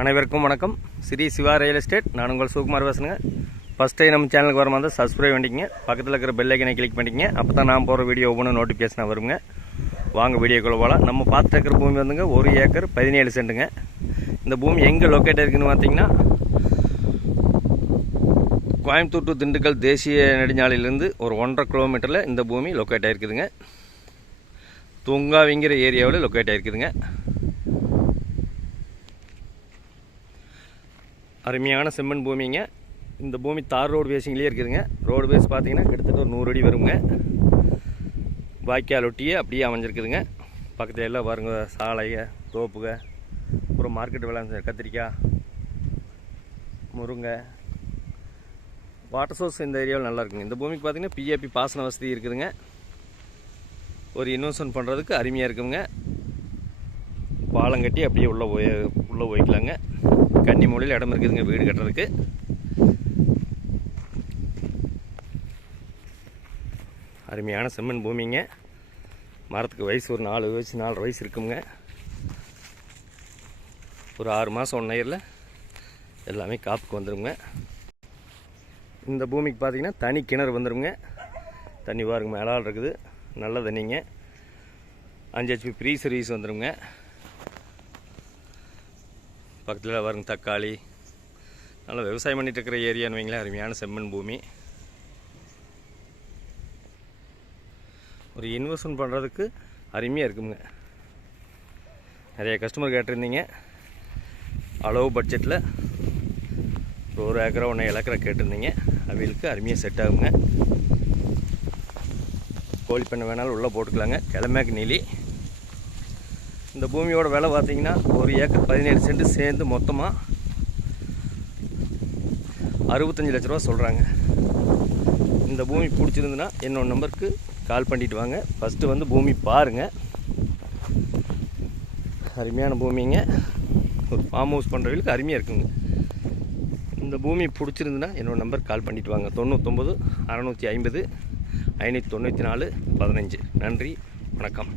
அனைவருக்கும் வணக்கம். Sri Siva real estate. நான் உங்கள் சுகுமார் பேசுங்க ஃபஸ்ட் டைம் நம்ம சேனலுக்கு வர மாதிரி சப்ஸ்கிரைப் பண்ணிக்கங்க. பக்கத்தில் இருக்கிற பெல்லைக்கனை கிளிக் பண்ணிக்கங்க. அப்போ தான் நான் போகிற வீடியோ ஒவ்வொன்றும் நோட்டிஃபிகேஷனாக வருங்க. வாங்க வீடியோக்குள்ள போகலாம் நம்ம பார்த்துட்டு இருக்கிற பூமி வந்துங்க ஒரு ஏக்கர் பதினேழு சென்ட்டுங்க. இந்த பூமி எங்கே லொக்கேட் இருக்குன்னு பார்த்தீங்கன்னா கோயம்புத்தூர் டு திண்டுக்கல் தேசிய நெடுஞ்சாலையிலேருந்து ஒரு ஒன்றரை கிலோமீட்டரில் இந்த பூமி லொக்கேட் ஆகிருக்குதுங்க துங்காவிங்கிற ஏரியாவில் லொக்கேட் ஆகிருக்குதுங்க அருமையான செம்மண் பூமிங்க. இந்த பூமி தார் ரோடு பேசிங்லேயே இருக்குதுங்க. ரோடு பேஸ் பார்த்தீங்கன்னா கிட்டத்தட்ட ஒரு நூறு அடி வருங்க. வாய்க்கால் ஒட்டியே அப்படியே அமைஞ்சிருக்குதுங்க. பக்கத்தில் எல்லாம் பாருங்க சாலைங்க தோப்புக அப்புறம் மார்க்கெட் விளாண்டு கத்திரிக்காய் முருங்கை. வாட்டர் சோர்ஸ் இந்த ஏரியாவில் நல்லா இருக்குங்க. இந்த பூமிக்கு பார்த்தீங்கன்னா பிஏபி பாசன வசதி இருக்குதுங்க. ஒரு இன்வெஸ்ட்மெண்ட் பண்ணுறதுக்கு அருமையாக இருக்குங்க. பாலம் கட்டி அப்படியே உள்ளே போய் உள்ளே போய்க்கலாங்க. கன்னி மூலையில் இடம் இருக்குதுங்க வீடு கட்டுறதுக்கு. அருமையான செம்மண் பூமிங்க. மரத்துக்கு வயசு ஒரு நாலு வயசு நாலு வயசு இருக்குங்க. ஒரு ஆறு மாதம் ஒன் இயரில் எல்லாமே காப்புக்கு வந்துடுங்க இந்த பூமிக்கு பார்த்தீங்கன்னா தனி கிணறு வந்துடுங்க தண்ணி பாருங்க மேலால் இருக்குது. நல்ல தண்ணிங்க. அஞ்சு ஹெச்பி ப்ரீ சர்வீஸ் வந்துடுங்க பக்கத்தில் பாருங்க தக்காளி. நல்லா விவசாயம் பண்ணிட்டு இருக்கிற ஏரியான்னு வைங்களேன் அருமையான செம்மண் பூமி. ஒரு இன்வெஸ்ட்மெண்ட் பண்ணுறதுக்கு அருமையாக இருக்குங்க. நிறைய கஸ்டமர் கேட்டிருந்தீங்க. அளவு பட்ஜெட்டில் ஒரு ஏக்கரா ஒன்று இலக்கரை கேட்டிருந்தீங்க. அவங்களுக்கு அருமையாக செட் ஆகுங்க. கோழி பண்ணை வேணாலும் உள்ளே போட்டுக்கலாங்க. கிழமைக்கு நீலி இந்த பூமியோட விலை பார்த்தீங்கன்னா ஒரு ஏக்கர் பதினேழு சென்ட் சேர்ந்து மொத்தமாக அறுபத்தஞ்சு லட்ச ரூபா சொல்கிறாங்க இந்த பூமி பிடிச்சிருந்துன்னா என்னோட நம்பருக்கு கால் பண்ணிட்டு வாங்க. ஃபஸ்ட்டு வந்து பூமி பாருங்கள் அருமையான பூமிங்க. ஒரு ஃபார்ம் ஹவுஸ் பண்ணுறவங்களுக்கு அருமையாக இருக்குங்க. இந்த பூமி பிடிச்சிருந்துன்னா என்னோட நம்பர் கால் பண்ணிட்டு வாங்க. தொண்ணூத்தொம்பது அறநூற்றி ஐம்பது ஐநூற்றி தொண்ணூற்றி நாலு பதினஞ்சு. நன்றி வணக்கம்.